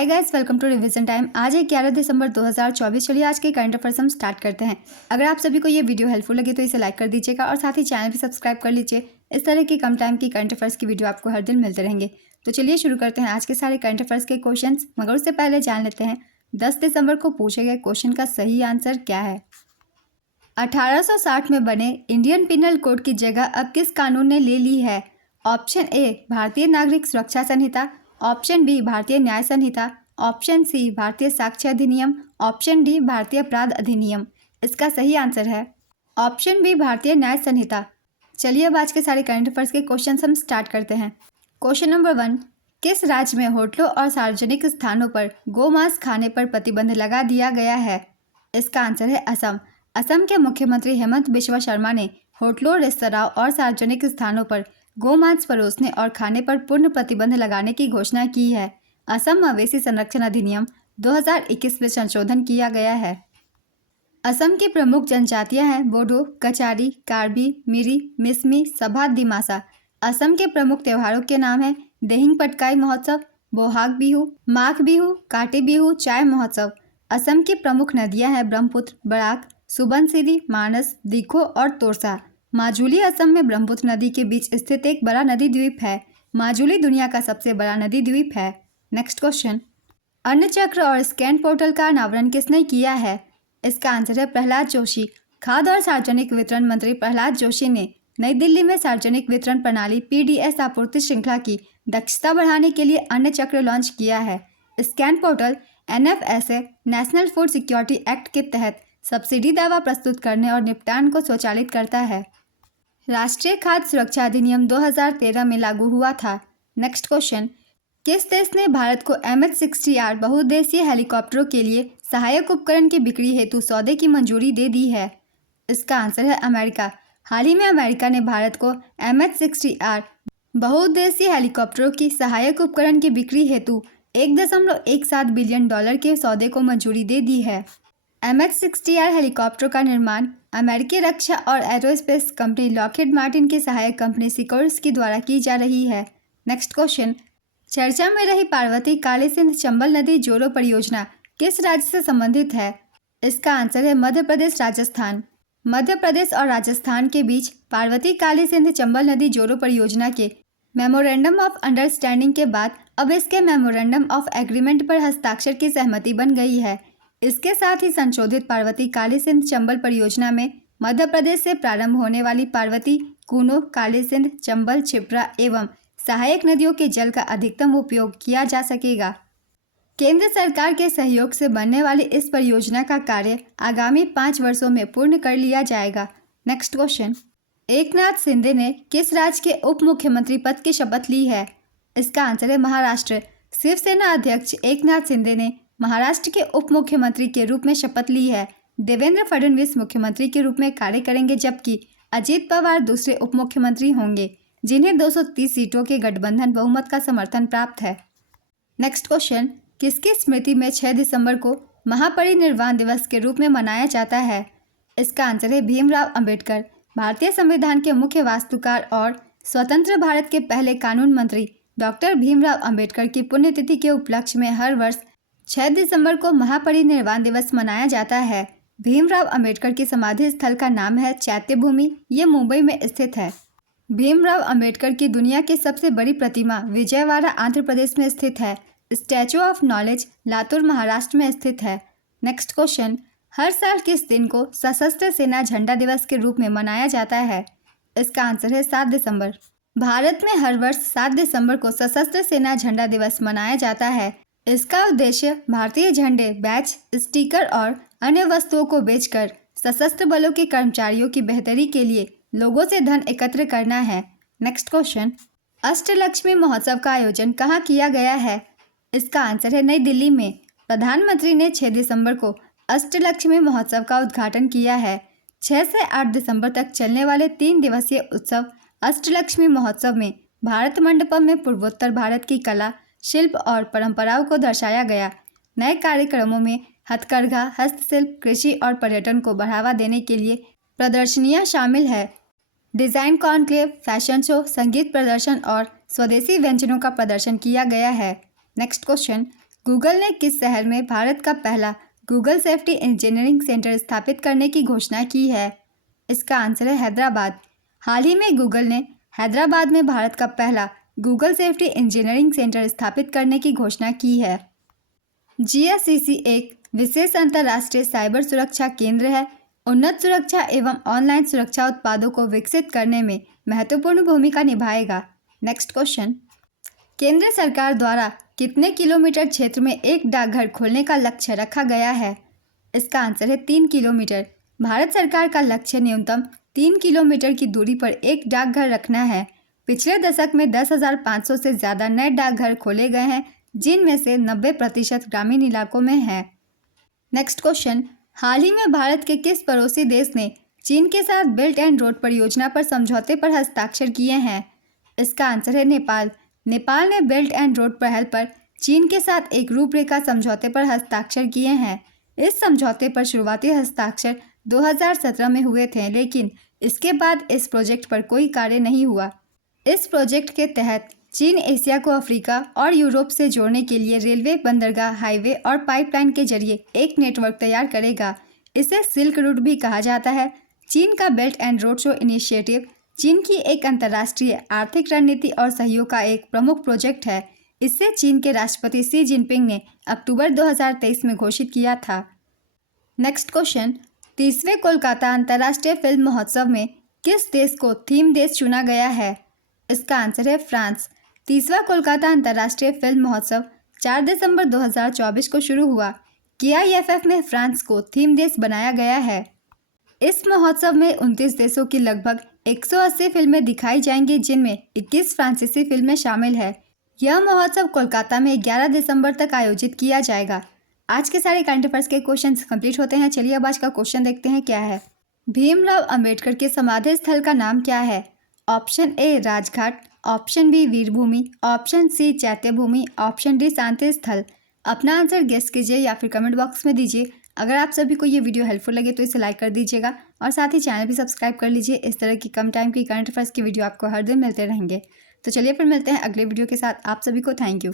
Hi guys, welcome to revision time. आज है 11 दिसंबर 2024। चलिए आज के करंट अफेयर्स हम स्टार्ट करते हैं। अगर आप सभी को ये वीडियो हेल्पफुल लगे तो इसे लाइक कर दीजिएगा और साथ ही चैनल भी सब्सक्राइब कर लीजिए। इस तरह की कम टाइम की करंट अफेयर्स की वीडियो आपको हर दिन मिलते रहेंगे। तो चलिए शुरू करते हैं आज के सारे करंट अफेयर्स के क्वेश्चन। मगर उससे पहले जान लेते हैं 10 दिसंबर को पूछे गए क्वेश्चन का सही आंसर क्या है। 1860 में बने इंडियन पिनल कोड की जगह अब किस कानून ने ले ली है। ऑप्शन ए भारतीय नागरिक सुरक्षा संहिता, ऑप्शन बी भारतीय न्याय संहिता, ऑप्शन सी भारतीय साक्ष्य अधिनियम, ऑप्शन डी भारतीय अपराध अधिनियम। इसका सही आंसर है ऑप्शन बी भारतीय न्याय संहिता। चलिए अब आज के सारे करंट अफेयर्स के क्वेश्चन हम स्टार्ट करते हैं। क्वेश्चन नंबर 1, किस राज्य में होटलों और सार्वजनिक स्थानों पर गोमांस खाने पर प्रतिबंध लगा दिया गया है। इसका आंसर है असम। असम के मुख्यमंत्री हेमंत बिश्वा शर्मा ने होटलों, रेस्तरां और सार्वजनिक स्थानों पर गोमांस परोसने और खाने पर पूर्ण प्रतिबंध लगाने की घोषणा की है। असम मवेशी संरक्षण अधिनियम 2021 में संशोधन किया गया है। असम की प्रमुख जनजातियां हैं बोडो, कचारी, कार्बी, मिरी, मिसमी, सभा, दिमासा। असम के प्रमुख त्योहारों के नाम हैं देहिंग पटकाई महोत्सव, बोहाग बिहू, माघ बिहू, काटी बिहू, चाय महोत्सव। असम की प्रमुख नदियां हैं ब्रह्मपुत्र, बराक, सुबनसिरी, मानस, दीखो और तोरसा। माजुली असम में ब्रह्मपुत्र नदी के बीच स्थित एक बड़ा नदी द्वीप है। माजुली दुनिया का सबसे बड़ा नदी द्वीप है। नेक्स्ट क्वेश्चन, अन्न चक्र और स्कैन पोर्टल का अनावरण किसने किया है। इसका आंसर है प्रहलाद जोशी। खाद्य और सार्वजनिक वितरण मंत्री प्रहलाद जोशी ने नई दिल्ली में सार्वजनिक वितरण प्रणाली पीडीएस आपूर्ति श्रृंखला की दक्षता बढ़ाने के लिए अन्न चक्र लॉन्च किया है। Scan portal NFSA national food security act के तहत सब्सिडी दावा प्रस्तुत करने और निपटान को स्वचालित करता है। राष्ट्रीय खाद्य सुरक्षा अधिनियम 2013 में लागू हुआ था। नेक्स्ट क्वेश्चन, किस देश ने भारत को MH-60R बहुउद्देशीय हेलीकॉप्टरों के लिए सहायक उपकरण की बिक्री हेतु सौदे की मंजूरी दे दी है। इसका आंसर है अमेरिका। हाल ही में अमेरिका ने भारत को MH-60R बहुउद्देशीय हेलीकॉप्टरों की सहायक उपकरण की बिक्री हेतु $1.17 बिलियन के सौदे को मंजूरी दे दी है। MH-60R हेलीकॉप्टरों का निर्माण अमेरिकी रक्षा और एरोस्पेस कंपनी लॉकहीड मार्टिन की सहायक कंपनी सिकोर्स की द्वारा की जा रही है। नेक्स्ट क्वेश्चन, चर्चा में रही पार्वती काली सिंध चंबल नदी जोड़ो परियोजना किस राज्य से संबंधित है। इसका आंसर है मध्य प्रदेश, राजस्थान। मध्य प्रदेश और राजस्थान के बीच पार्वती काली सिंध चंबल नदी जोड़ो परियोजना के मेमोरेंडम ऑफ अंडरस्टैंडिंग के बाद अब इसके मेमोरेंडम ऑफ एग्रीमेंट पर हस्ताक्षर की सहमति बन गई है। इसके साथ ही संशोधित पार्वती काली सिंध चंबल परियोजना में मध्य प्रदेश से प्रारंभ होने वाली पार्वती, कूनो, काली सिंध, चंबल, क्षिप्रा एवं सहायक नदियों के जल का अधिकतम उपयोग किया जा सकेगा। केंद्र सरकार के सहयोग से बनने वाली इस परियोजना का कार्य आगामी 5 वर्षों में पूर्ण कर लिया जाएगा। नेक्स्ट क्वेश्चन, एकनाथ शिंदे ने किस राज्य के उप मुख्यमंत्री पद की शपथ ली है। इसका आंसर है महाराष्ट्र। शिवसेना अध्यक्ष एकनाथ शिंदे ने महाराष्ट्र के उप मुख्यमंत्री के रूप में शपथ ली है। देवेंद्र फडणवीस मुख्यमंत्री के रूप में कार्य करेंगे जबकि अजीत पवार दूसरे उप मुख्यमंत्री होंगे जिन्हें 230 सीटों के गठबंधन बहुमत का समर्थन प्राप्त है। नेक्स्ट क्वेश्चन, किसकी स्मृति में 6 दिसंबर को महापरिनिर्वाण दिवस के रूप में मनाया जाता है। इसका आंसर है भीमराव अंबेडकर। भारतीय संविधान के मुख्य वास्तुकार और स्वतंत्र भारत के पहले कानून मंत्री डॉक्टर भीमराव अंबेडकर की पुण्यतिथि के उपलक्ष्य में हर वर्ष 6 दिसंबर को महापरिनिर्वाण दिवस मनाया जाता है। भीमराव अंबेडकर की समाधि स्थल का नाम है चैत्य भूमि। ये मुंबई में स्थित है। भीमराव अंबेडकर की दुनिया की सबसे बड़ी प्रतिमा विजयवाड़ा आंध्र प्रदेश में स्थित है। Statue of knowledge Latur Maharashtra में स्थित है। नेक्स्ट क्वेश्चन, हर साल किस दिन को सशस्त्र सेना झंडा दिवस के रूप में मनाया जाता है। इसका आंसर है 7 दिसंबर। भारत में हर वर्ष 7 दिसंबर को सशस्त्र सेना झंडा दिवस मनाया जाता है। इसका उद्देश्य भारतीय झंडे, बैच, स्टिकर और अन्य वस्तुओं को बेचकर सशस्त्र बलों के कर्मचारियों की बेहतरी के लिए लोगों से धन एकत्र करना है। नेक्स्ट क्वेश्चन, अष्टलक्ष्मी महोत्सव का आयोजन कहाँ किया गया है। इसका आंसर है नई दिल्ली में। प्रधानमंत्री ने 6 दिसंबर को अष्टलक्ष्मी महोत्सव का उद्घाटन किया है। 6 से 8 दिसंबर तक चलने वाले 3 दिवसीय उत्सव अष्टलक्ष्मी महोत्सव में भारत मंडपम में पूर्वोत्तर भारत की कला, शिल्प और परंपराओं को दर्शाया गया। नए कार्यक्रमों में हथकरघा, हस्तशिल्प, कृषि और पर्यटन को बढ़ावा देने के लिए प्रदर्शनियां शामिल है। डिज़ाइन कॉन्क्लेव, फैशन शो, संगीत प्रदर्शन और स्वदेशी व्यंजनों का प्रदर्शन किया गया है। नेक्स्ट क्वेश्चन, गूगल ने किस शहर में भारत का पहला गूगल सेफ्टी इंजीनियरिंग सेंटर स्थापित करने की घोषणा की है? इसका आंसर है हैदराबाद। हाल ही में गूगल ने हैदराबाद में भारत का पहला गूगल सेफ्टी इंजीनियरिंग सेंटर स्थापित करने की घोषणा की है। GSCC एक विशेष अंतर्राष्ट्रीय साइबर सुरक्षा केंद्र है। उन्नत सुरक्षा एवं ऑनलाइन सुरक्षा उत्पादों को विकसित करने में महत्वपूर्ण भूमिका निभाएगा। नेक्स्ट क्वेश्चन, केंद्र सरकार द्वारा कितने किलोमीटर क्षेत्र में एक डाकघर खोलने का लक्ष्य रखा गया है? इसका आंसर है 3 किलोमीटर। भारत सरकार का लक्ष्य न्यूनतम 3 किलोमीटर की दूरी पर एक डाकघर रखना है। पिछले दशक में 10,500 से ज़्यादा नए डाकघर खोले गए हैं, जिनमें से 90% ग्रामीण इलाकों में है। नेक्स्ट क्वेश्चन, हाल ही में भारत के किस पड़ोसी देश ने चीन के साथ बेल्ट एंड रोड परियोजना पर समझौते पर हस्ताक्षर किए हैं? इसका आंसर है नेपाल। नेपाल ने बेल्ट एंड रोड पहल पर चीन के साथ एक रूपरेखा समझौते पर हस्ताक्षर किए हैं। इस समझौते पर शुरुआती हस्ताक्षर 2017 में हुए थे, लेकिन इसके बाद इस प्रोजेक्ट पर कोई कार्य नहीं हुआ। इस प्रोजेक्ट के तहत चीन एशिया को अफ्रीका और यूरोप से जोड़ने के लिए रेलवे, बंदरगाह, हाईवे और पाइपलाइन के जरिए एक नेटवर्क तैयार करेगा। इसे सिल्क रूट भी कहा जाता है। चीन का belt and road show initiative चीन की एक अंतर्राष्ट्रीय आर्थिक रणनीति और सहयोग का एक प्रमुख प्रोजेक्ट है। इसे चीन के राष्ट्रपति शी जिनपिंग ने अक्टूबर 2023 में घोषित किया था। नेक्स्ट क्वेश्चन, 30वें कोलकाता अंतर्राष्ट्रीय फिल्म महोत्सव में किस देश को थीम देश चुना गया है? इसका आंसर है फ्रांस। 30वां कोलकाता अंतर्राष्ट्रीय फिल्म महोत्सव 4 दिसंबर 2024 को शुरू हुआ। KIFF में फ्रांस को थीम देश बनाया गया है। इस महोत्सव में 29 देशों की लगभग 180 फिल्में दिखाई जाएंगी, जिनमें 21 फ्रांसीसी फिल्में शामिल है। यह महोत्सव कोलकाता में 11 दिसंबर तक आयोजित किया जाएगा। आज के सारे करंट अफेयर्स के क्वेश्चंस कंप्लीट होते हैं। चलिए अब आज का क्वेश्चन देखते हैं क्या है। भीमराव अंबेडकर के समाधि स्थल का नाम क्या है? Option A Rajghat, option B Veerbhoomi, option C Chaityabhoomi, option D Shanti Sthal. अपना आंसर गेस कीजिए या फिर कमेंट बॉक्स में दीजिए। अगर आप सभी को ये वीडियो हेल्पफुल लगे तो इसे लाइक कर दीजिएगा और साथ ही चैनल भी सब्सक्राइब कर लीजिए। इस तरह की कम टाइम की करंट अफेयर्स की वीडियो आपको हर दिन मिलते रहेंगे। तो चलिए फिर मिलते हैं अगले वीडियो के साथ। आप सभी को थैंक यू।